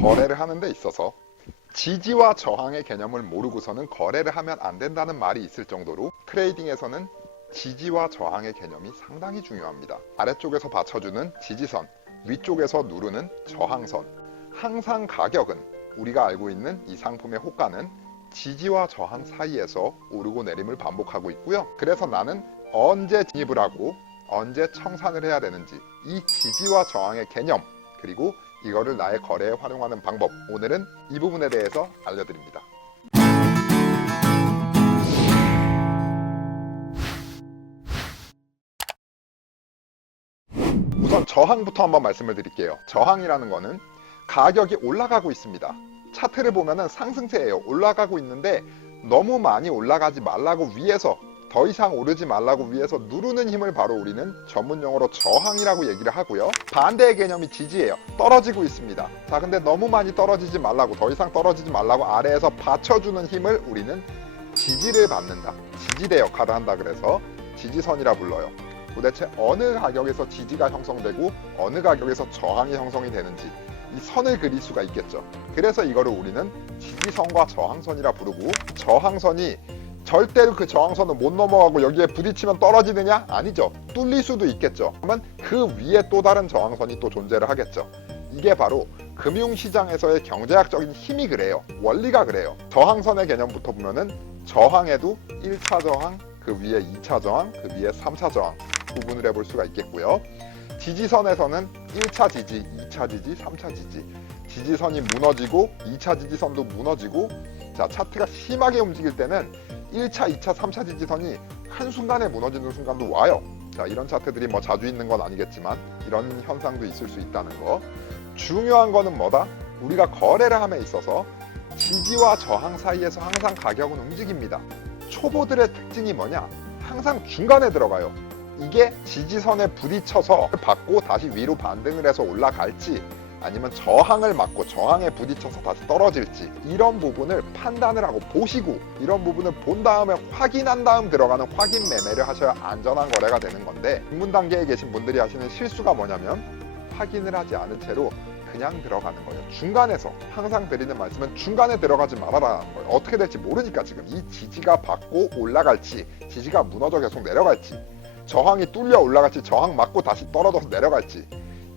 거래를 하는 데 있어서 지지와 저항의 개념을 모르고서는 거래를 하면 안 된다는 말이 있을 정도로 트레이딩에서는 지지와 저항의 개념이 상당히 중요합니다. 아래쪽에서 받쳐주는 지지선, 위쪽에서 누르는 저항선. 항상 가격은 우리가 알고 있는 이 상품의 호가는 지지와 저항 사이에서 오르고 내림을 반복하고 있고요. 그래서 나는 언제 진입을 하고 언제 청산을 해야 되는지 이 지지와 저항의 개념, 그리고 이거를 나의 거래에 활용하는 방법, 오늘은 이 부분에 대해서 알려드립니다. 우선 저항부터 한번 말씀을 드릴게요. 저항이라는 거는 가격이 올라가고 있습니다. 차트를 보면은 상승세예요. 올라가고 있는데 너무 많이 올라가지 말라고 위에서, 더 이상 오르지 말라고 위해서 누르는 힘을 바로 우리는 전문 용어로 저항이라고 얘기를 하고요. 반대의 개념이 지지예요. 떨어지고 있습니다. 자, 근데 너무 많이 떨어지지 말라고, 더 이상 떨어지지 말라고 아래에서 받쳐주는 힘을 우리는 지지를 받는다. 지지대 역할을 한다. 그래서 지지선이라 불러요. 도대체 어느 가격에서 지지가 형성되고 어느 가격에서 저항이 형성이 되는지 이 선을 그릴 수가 있겠죠. 그래서 이거를 우리는 지지선과 저항선이라 부르고, 저항선이 절대로 그 저항선을 못 넘어가고 여기에 부딪히면 떨어지느냐? 아니죠. 뚫릴 수도 있겠죠. 그러면 그 위에 또 다른 저항선이 또 존재를 하겠죠. 이게 바로 금융시장에서의 경제학적인 힘이 그래요. 원리가 그래요. 저항선의 개념부터 보면은 저항에도 1차 저항, 그 위에 2차 저항, 그 위에 3차 저항 구분을 해볼 수가 있겠고요. 지지선에서는 1차 지지, 2차 지지, 3차 지지. 지지선이 무너지고 2차 지지선도 무너지고, 자, 차트가 심하게 움직일 때는 1차, 2차, 3차 지지선이 한순간에 무너지는 순간도 와요. 자, 이런 차트들이 뭐 자주 있는 건 아니겠지만 이런 현상도 있을 수 있다는 거. 중요한 거는 뭐다? 우리가 거래를 함에 있어서 지지와 저항 사이에서 항상 가격은 움직입니다. 초보들의 특징이 뭐냐? 항상 중간에 들어가요. 이게 지지선에 부딪혀서 받고 다시 위로 반등을 해서 올라갈지, 아니면 저항을 맞고 저항에 부딪혀서 다시 떨어질지, 이런 부분을 판단을 하고 보시고, 이런 부분을 본 다음에 확인한 다음 들어가는 확인 매매를 하셔야 안전한 거래가 되는 건데, 입문 단계에 계신 분들이 하시는 실수가 뭐냐면 확인을 하지 않은 채로 그냥 들어가는 거예요. 중간에서, 항상 드리는 말씀은 중간에 들어가지 말아라는 거예요. 어떻게 될지 모르니까. 지금 이 지지가 받고 올라갈지, 지지가 무너져 계속 내려갈지, 저항이 뚫려 올라갈지, 저항 맞고 다시 떨어져서 내려갈지,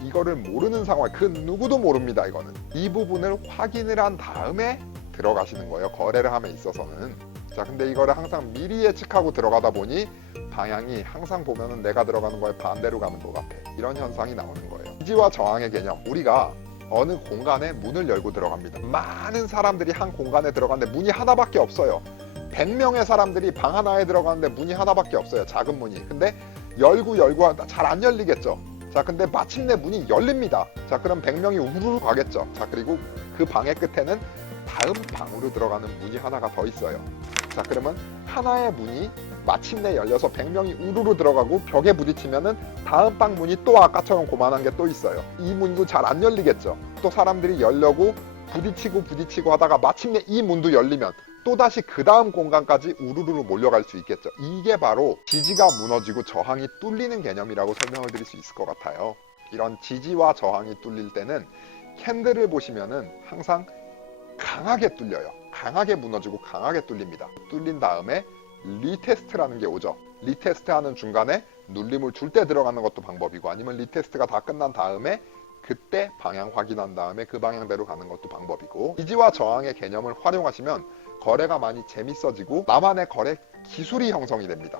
이거를 모르는 상황, 그 누구도 모릅니다. 이거는 이 부분을 확인을 한 다음에 들어가시는 거예요. 거래를 함에 있어서는. 자, 근데 이거를 항상 미리 예측하고 들어가다 보니 방향이 항상 보면은 내가 들어가는 거에 반대로 가는 것 같아. 이런 현상이 나오는 거예요. 지지와 저항의 개념, 우리가 어느 공간에 문을 열고 들어갑니다. 많은 사람들이 한 공간에 들어가는데 문이 하나밖에 없어요. 100명의 사람들이 방 하나에 들어가는데 문이 하나밖에 없어요. 작은 문이. 근데 열고 잘 안 열리겠죠. 자, 근데 마침내 문이 열립니다. 자, 그럼 100명이 우르르 가겠죠. 자, 그리고 그 방의 끝에는 다음 방으로 들어가는 문이 하나가 더 있어요. 자, 그러면 하나의 문이 마침내 열려서 100명이 우르르 들어가고 벽에 부딪히면은 다음 방 문이 또 아까처럼 고만한 게 또 있어요. 이 문도 잘 안 열리겠죠. 또 사람들이 열려고 부딪히고 하다가 마침내 이 문도 열리면 또다시 그 다음 공간까지 우르르 몰려갈 수 있겠죠. 이게 바로 지지가 무너지고 저항이 뚫리는 개념이라고 설명을 드릴 수 있을 것 같아요. 이런 지지와 저항이 뚫릴 때는 캔들을 보시면은 항상 강하게 뚫려요. 강하게 무너지고 강하게 뚫립니다. 뚫린 다음에 리테스트라는 게 오죠. 리테스트 하는 중간에 눌림을 줄 때 들어가는 것도 방법이고, 아니면 리테스트가 다 끝난 다음에 그때 방향 확인한 다음에 그 방향대로 가는 것도 방법이고, 지지와 저항의 개념을 활용하시면 거래가 많이 재밌어지고 나만의 거래 기술이 형성이 됩니다.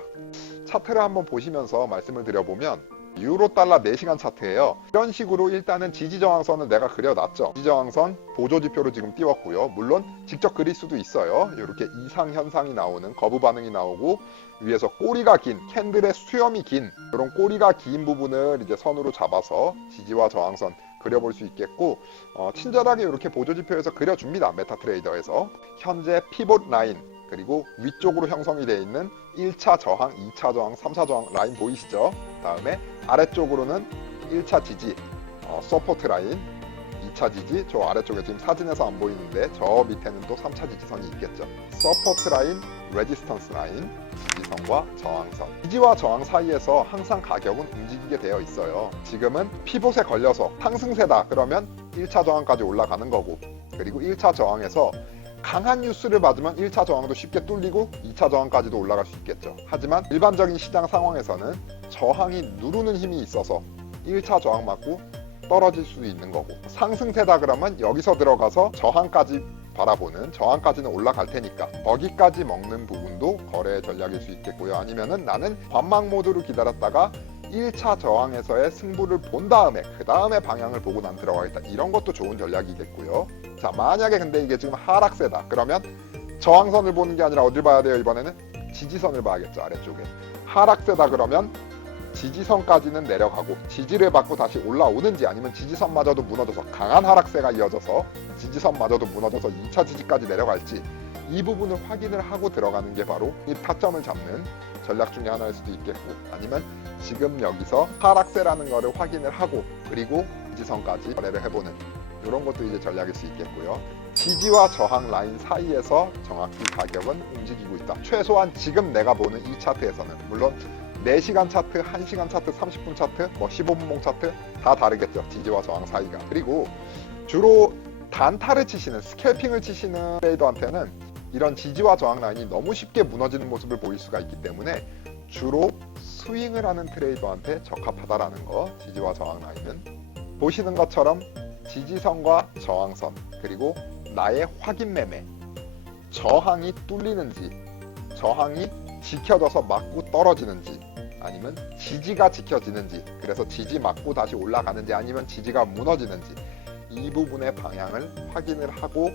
차트를 한번 보시면서 말씀을 드려보면 유로 달러 4시간 차트예요. 이런 식으로 일단은 지지저항선을 내가 그려놨죠. 지지저항선 보조지표로 지금 띄웠고요. 물론 직접 그릴 수도 있어요. 이렇게 이상 현상이 나오는, 거부 반응이 나오고 위에서 꼬리가 긴, 캔들의 수염이 긴, 이런 꼬리가 긴 부분을 이제 선으로 잡아서 지지와 저항선 그려볼 수 있겠고, 친절하게 이렇게 보조지표에서 그려줍니다. 메타트레이더에서 현재 피봇 라인, 그리고 위쪽으로 형성이 되어 있는 1차 저항, 2차 저항, 3차 저항 라인 보이시죠? 다음에 아래쪽으로는 1차 지지, 서포트 라인, 2차 지지, 저 아래쪽에 지금 사진에서 안 보이는데 저 밑에는 또 3차 지지선이 있겠죠. 서포트 라인, 레지스턴스 라인, 지지선과 저항선. 지지와 저항 사이에서 항상 가격은 움직이게 되어 있어요. 지금은 피봇에 걸려서 상승세다 그러면 1차 저항까지 올라가는 거고, 그리고 1차 저항에서 강한 뉴스를 받으면 1차 저항도 쉽게 뚫리고 2차 저항까지도 올라갈 수 있겠죠. 하지만 일반적인 시장 상황에서는 저항이 누르는 힘이 있어서 1차 저항 맞고 떨어질 수도 있는 거고, 상승세다 그러면 여기서 들어가서 저항까지 바라보는, 저항까지는 올라갈 테니까 거기까지 먹는 부분도 거래 전략일 수 있겠고요. 아니면은 나는 관망 모드로 기다렸다가 1차 저항에서의 승부를 본 다음에 그 다음에 방향을 보고 난 들어가겠다, 이런 것도 좋은 전략이겠고요. 자, 만약에 근데 이게 지금 하락세다 그러면 저항선을 보는 게 아니라 어딜 봐야 돼요? 이번에는 지지선을 봐야겠죠. 아래쪽에. 하락세다 그러면 지지선까지는 내려가고 지지를 받고 다시 올라오는지, 아니면 지지선마저도 무너져서 강한 하락세가 이어져서 지지선마저도 무너져서 2차 지지까지 내려갈지, 이 부분을 확인을 하고 들어가는 게 바로 이 타점을 잡는 전략 중에 하나일 수도 있겠고, 아니면 지금 여기서 하락세라는 거를 확인을 하고 그리고 지지선까지 거래를 해보는 이런 것도 이제 전략일 수 있겠고요. 지지와 저항 라인 사이에서 정확히 가격은 움직이고 있다. 최소한 지금 내가 보는 이 차트에서는, 물론 4시간 차트, 1시간 차트, 30분 차트, 15분봉 차트 다 다르겠죠. 지지와 저항 사이가. 그리고 주로 단타를 치시는, 스캘핑을 치시는 트레이더한테는 이런 지지와 저항 라인이 너무 쉽게 무너지는 모습을 보일 수가 있기 때문에 주로 스윙을 하는 트레이더한테 적합하다라는 거. 지지와 저항 라인은 보시는 것처럼 지지선과 저항선, 그리고 나의 확인 매매, 저항이 뚫리는지, 저항이 지켜져서 맞고 떨어지는지, 아니면 지지가 지켜지는지, 그래서 지지 맞고 다시 올라가는지, 아니면 지지가 무너지는지, 이 부분의 방향을 확인을 하고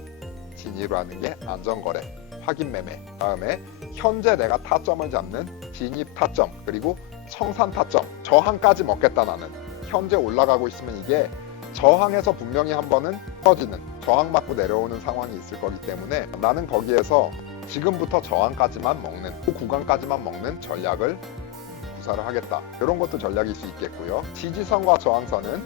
진입을 하는 게 안전거래, 확인 매매. 다음에 현재 내가 타점을 잡는 진입 타점, 그리고 청산 타점, 저항까지 먹겠다. 나는 현재 올라가고 있으면 이게 저항에서 분명히 한 번은 떨어지는, 저항 맞고 내려오는 상황이 있을 거기 때문에 나는 거기에서 지금부터 저항까지만 먹는, 그 구간까지만 먹는 전략을 구사를 하겠다. 이런 것도 전략일 수 있겠고요. 지지선과 저항선은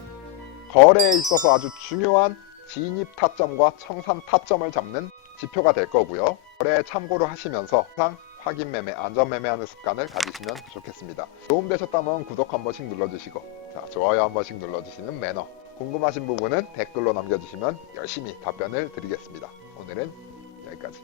거래에 있어서 아주 중요한 진입 타점과 청산 타점을 잡는 지표가 될 거고요. 거래에 참고를 하시면서 항상 확인 매매, 안전 매매하는 습관을 가지시면 좋겠습니다. 도움되셨다면 구독 한 번씩 눌러주시고, 자, 좋아요 한 번씩 눌러주시는 매너, 궁금하신 부분은 댓글로 남겨주시면 열심히 답변을 드리겠습니다. 오늘은 여기까지.